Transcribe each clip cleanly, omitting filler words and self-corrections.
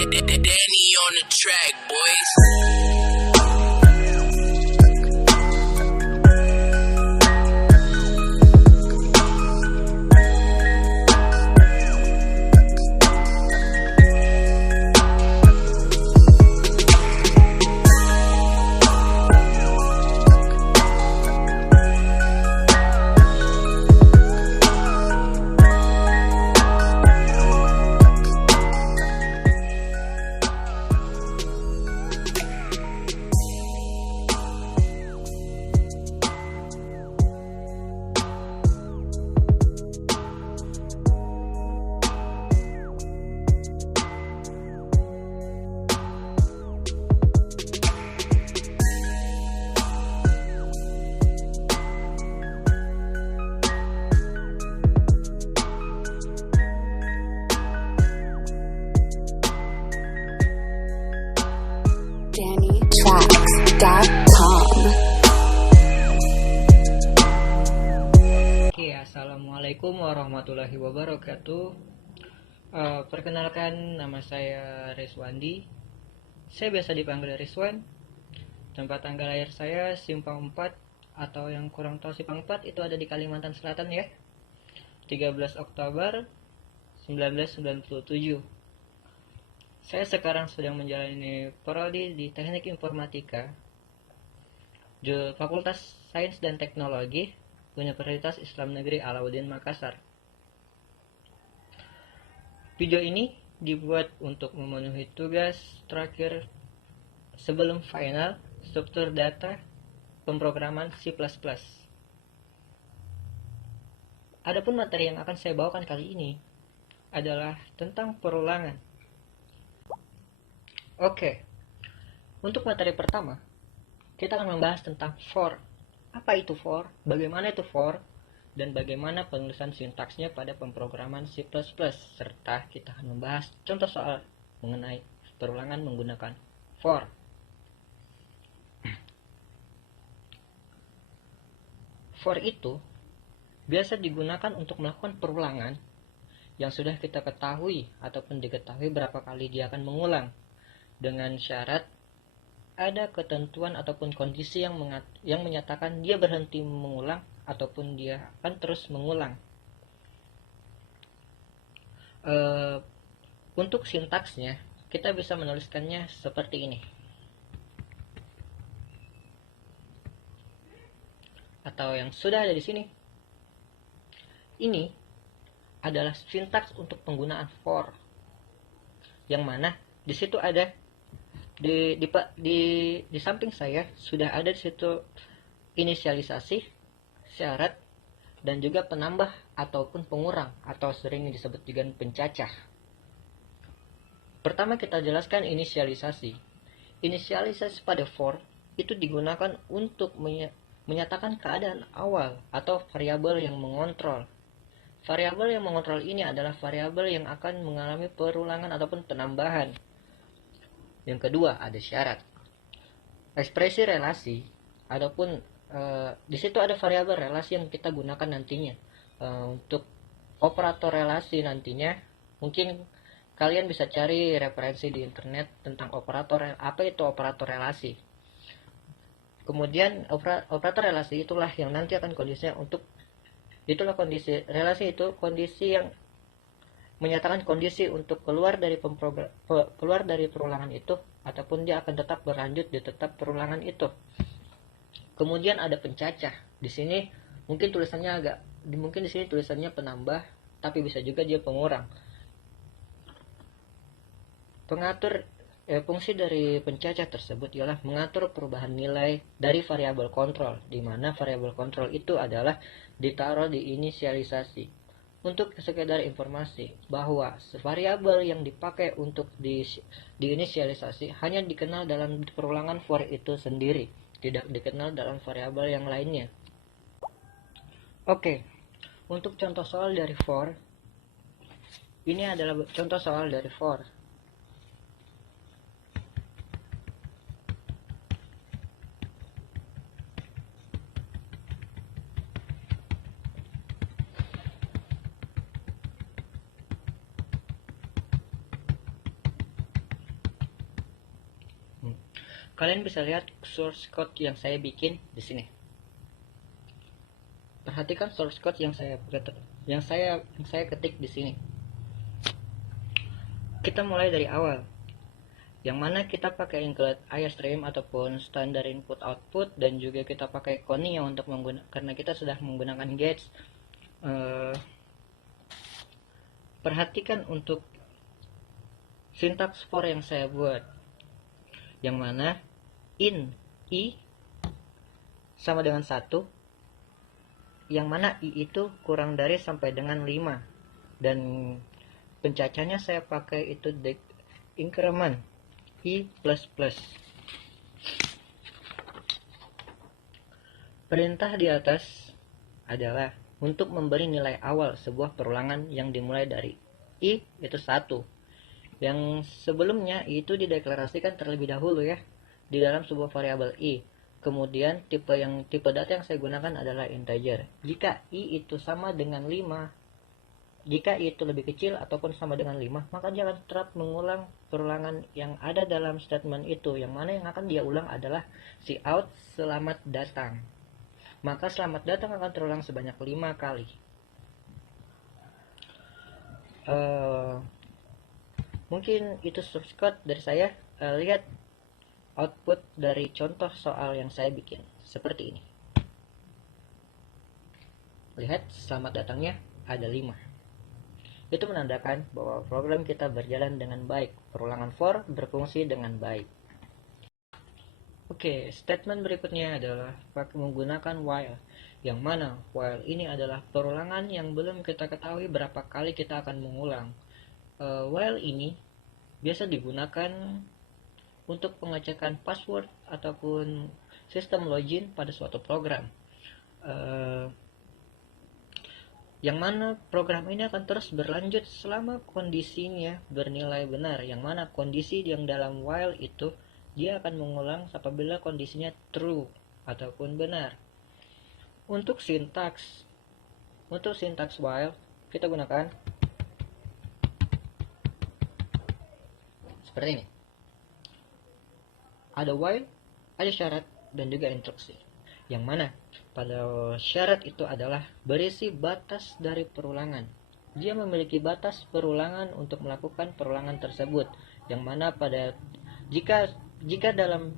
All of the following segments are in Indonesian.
Danny on the track, boys. DannyTracks.com. Oke, assalamualaikum warahmatullahi wabarakatuh. Perkenalkan, nama saya Rizwandi. Saya biasa dipanggil Rizwan. Tempat tanggal lahir saya Simpang 4, atau yang kurang tahu Simpang 4 itu ada di Kalimantan Selatan ya. 13 Oktober 1997. Saya sekarang sedang menjalani prodi di Teknik Informatika di Fakultas Sains dan Teknologi Universitas Islam Negeri Alauddin Makassar. Video ini dibuat untuk memenuhi tugas terakhir sebelum final struktur data pemrograman C++. Adapun materi yang akan saya bawakan kali ini adalah tentang perulangan. Oke, untuk materi pertama, kita akan membahas tentang for. Apa itu for? Bagaimana itu for? Dan bagaimana penulisan sintaksnya pada pemrograman C++. Serta kita akan membahas contoh soal mengenai perulangan menggunakan for. For itu biasa digunakan untuk melakukan perulangan yang sudah kita ketahui ataupun diketahui berapa kali dia akan mengulang, dengan syarat ada ketentuan ataupun kondisi yang menyatakan dia berhenti mengulang ataupun dia akan terus mengulang. Untuk sintaksnya kita bisa menuliskannya seperti ini, atau yang sudah ada di sini. Ini adalah sintaks untuk penggunaan for, yang mana di situ ada di samping saya sudah ada di situ inisialisasi, syarat, dan juga penambah ataupun pengurang, atau sering disebut dengan pencacah. Pertama kita jelaskan inisialisasi. Inisialisasi pada for itu digunakan untuk menyatakan keadaan awal atau variabel yang mengontrol. Variabel yang mengontrol ini adalah variabel yang akan mengalami perulangan ataupun penambahan. Yang kedua ada syarat. Ekspresi relasi, adapun di situ ada variabel relasi yang kita gunakan nantinya. Untuk operator relasi nantinya, mungkin kalian bisa cari referensi di internet tentang apa itu operator relasi. Kemudian operator relasi itulah yang nanti akan kondisinya kondisi relasi itu kondisi yang menyatakan kondisi untuk keluar dari perulangan itu, ataupun dia akan tetap berlanjut di tetap perulangan itu. Kemudian ada pencacah. Di sini mungkin di sini tulisannya penambah, tapi bisa juga dia pengurang. Fungsi dari pencacah tersebut ialah mengatur perubahan nilai dari variabel kontrol, di mana variabel kontrol itu adalah ditaruh di inisialisasi. Untuk sekedar informasi bahwa variabel yang dipakai untuk diinisialisasi hanya dikenal dalam perulangan for itu sendiri, tidak dikenal dalam variabel yang lainnya. Oke, untuk contoh soal dari for, ini adalah contoh soal dari for. Kalian bisa lihat source code yang saya bikin di sini. Perhatikan source code yang saya ketik di sini. Kita mulai dari awal, yang mana kita pakai include IStream ataupun standar input output, dan juga kita pakai Konia untuk karena kita sudah menggunakan Gates. Perhatikan untuk sintaks for yang saya buat, yang mana in i sama dengan 1, yang mana i itu kurang dari sampai dengan 5, dan pencacahnya saya pakai itu increment i++. Perintah di atas adalah untuk memberi nilai awal sebuah perulangan yang dimulai dari i itu 1. Yang sebelumnya itu dideklarasikan terlebih dahulu ya di dalam sebuah variabel i. Kemudian tipe data yang saya gunakan adalah integer. Jika i itu sama dengan 5, jika i itu lebih kecil ataupun sama dengan 5, maka jangan terap mengulang perulangan yang ada dalam statement itu, yang mana yang akan dia ulang adalah cout selamat datang. Maka selamat datang akan terulang sebanyak 5 kali. Mungkin itu source code dari saya. Lihat output dari contoh soal yang saya bikin seperti ini. Lihat, selamat datangnya ada 5. Itu menandakan bahwa program kita berjalan dengan baik. Perulangan for berfungsi dengan baik. Oke, statement berikutnya adalah menggunakan while, yang mana while ini adalah perulangan yang belum kita ketahui berapa kali kita akan mengulang. While ini biasa digunakan untuk pengecekan password ataupun sistem login pada suatu program, yang mana program ini akan terus berlanjut selama kondisinya bernilai benar, yang mana kondisi yang dalam while itu dia akan mengulang apabila kondisinya true ataupun benar. Untuk sintaks while kita gunakan seperti ini. Ada while, ada syarat, dan juga instruksi. Yang mana pada syarat itu adalah berisi batas dari perulangan. Dia memiliki batas perulangan untuk melakukan perulangan tersebut, yang mana pada jika dalam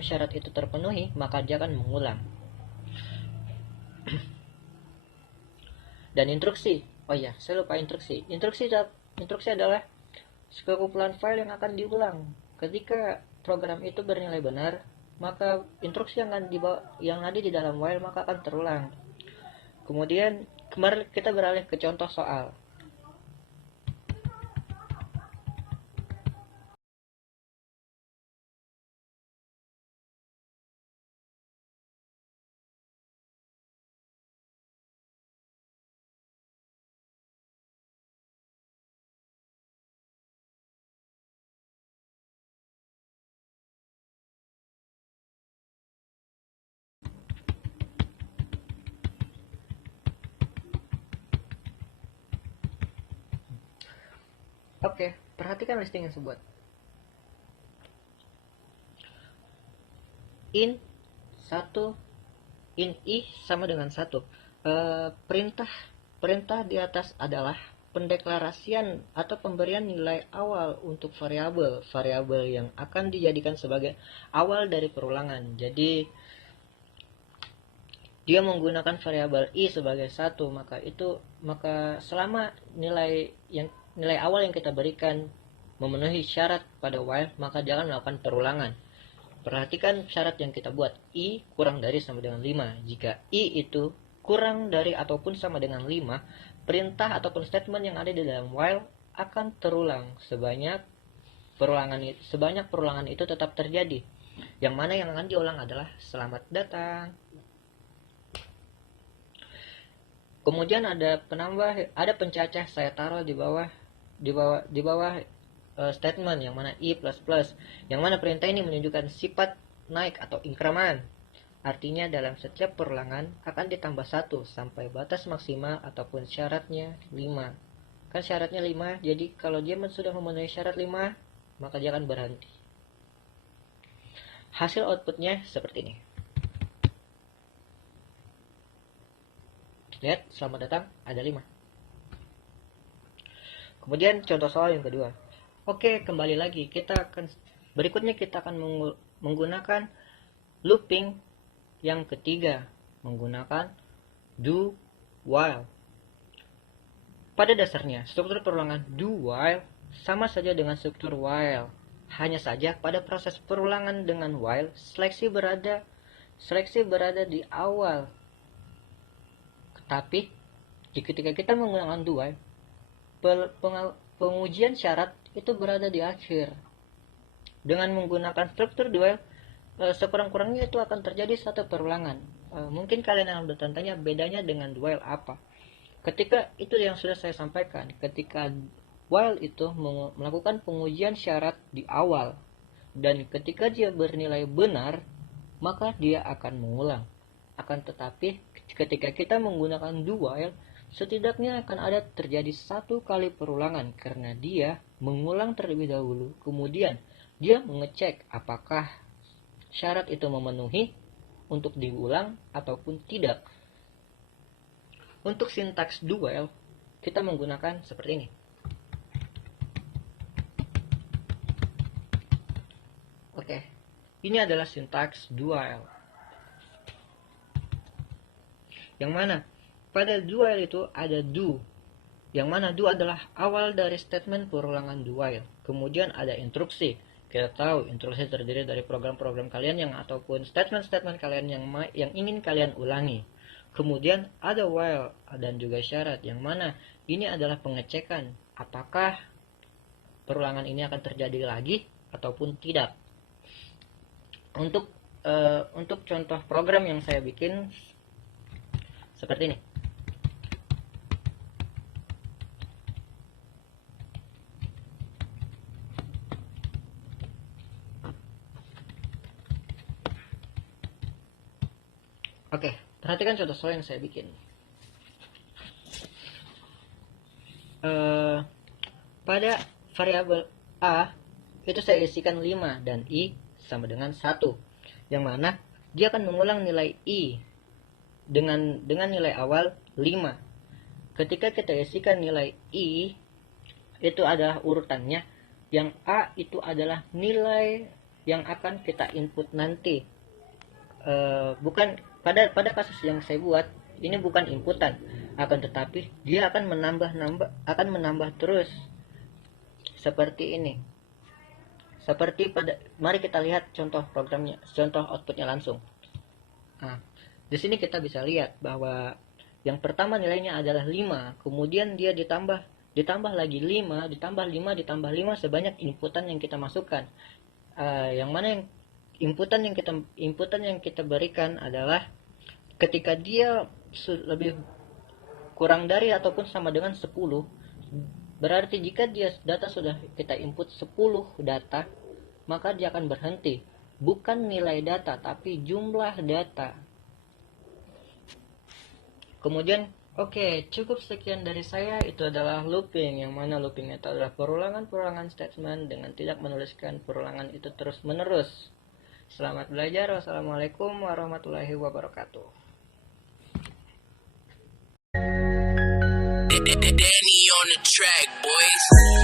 syarat itu terpenuhi, maka dia akan mengulang. Dan instruksi, oh ya, saya lupa instruksi. Instruksi adalah sekumpulan file yang akan diulang. Ketika program itu bernilai benar, maka instruksi yang ada di dalam while maka akan terulang. Kemudian kemarin kita beralih ke contoh soal. Oke, perhatikan listing yang sebuah. In i sama dengan 1. Perintah di atas adalah pendeklarasian atau pemberian nilai awal untuk variabel yang akan dijadikan sebagai awal dari perulangan. Jadi dia menggunakan variabel i sebagai 1, maka selama nilai awal yang kita berikan memenuhi syarat pada while, maka dia akan melakukan perulangan. Perhatikan syarat yang kita buat, i kurang dari sama dengan 5. Jika i itu kurang dari ataupun sama dengan 5, perintah ataupun statement yang ada di dalam while akan terulang sebanyak perulangan itu tetap terjadi. Yang mana yang akan diulang adalah selamat datang. Kemudian ada pencacah saya taruh di bawah statement yang mana i++, yang mana perintah ini menunjukkan sifat naik atau increment. Artinya dalam setiap perulangan akan ditambah 1 sampai batas maksimal ataupun syaratnya 5. Kan syaratnya 5, jadi kalau dia sudah memenuhi syarat 5, maka dia akan berhenti. Hasil outputnya seperti ini. Lihat, selamat datang, ada 5. Kemudian contoh soal yang kedua. Oke, kembali lagi. Berikutnya kita akan menggunakan looping yang ketiga, menggunakan do while. Pada dasarnya, struktur perulangan do while sama saja dengan struktur while. Hanya saja pada proses perulangan dengan while, seleksi berada di awal. Tapi ketika kita menggunakan do while, pengujian syarat itu berada di akhir. Dengan menggunakan struktur do while, sekurang-kurangnya itu akan terjadi satu perulangan. Mungkin kalian akan bertanya bedanya dengan do while apa. Ketika itu yang sudah saya sampaikan, ketika while itu melakukan pengujian syarat di awal, dan ketika dia bernilai benar, maka dia akan mengulang. Akan tetapi ketika kita menggunakan do while, setidaknya akan ada terjadi satu kali perulangan karena dia mengulang terlebih dahulu, kemudian dia mengecek apakah syarat itu memenuhi untuk diulang ataupun tidak. Untuk sintaks do while, kita menggunakan seperti ini. Oke, ini adalah sintaks do while. Yang mana pada do while itu ada do, yang mana do adalah awal dari statement perulangan do while. Kemudian ada instruksi. Kita tahu instruksi terdiri dari program-program kalian ataupun statement-statement kalian yang ingin kalian ulangi. Kemudian ada while dan juga syarat, yang mana ini adalah pengecekan apakah perulangan ini akan terjadi lagi ataupun tidak. Untuk contoh program yang saya bikin seperti ini. Oke, perhatikan contoh soal yang saya bikin. Pada variabel A itu saya isikan 5 dan I sama dengan 1, yang mana dia akan mengulang nilai I dengan nilai awal 5. Ketika kita isikan nilai I, itu adalah urutannya, yang A itu adalah nilai yang akan kita input nanti. Bukan pada kasus yang saya buat ini bukan inputan, akan tetapi dia akan menambah terus seperti ini. Mari kita lihat contoh programnya, contoh outputnya langsung. Nah, di sini kita bisa lihat bahwa yang pertama nilainya adalah 5, kemudian dia ditambah lagi 5, ditambah 5 sebanyak inputan yang kita masukkan. Yang mana yang inputan yang kita berikan adalah ketika dia lebih kurang dari ataupun sama dengan 10, berarti jika data sudah kita input 10 data, maka dia akan berhenti. Bukan nilai data, tapi jumlah data. Kemudian, oke, cukup sekian dari saya. Itu adalah looping, yang mana looping itu adalah perulangan statement dengan tidak menuliskan perulangan itu terus menerus. Selamat belajar. Wassalamualaikum warahmatullahi wabarakatuh. Danny on the track, boys.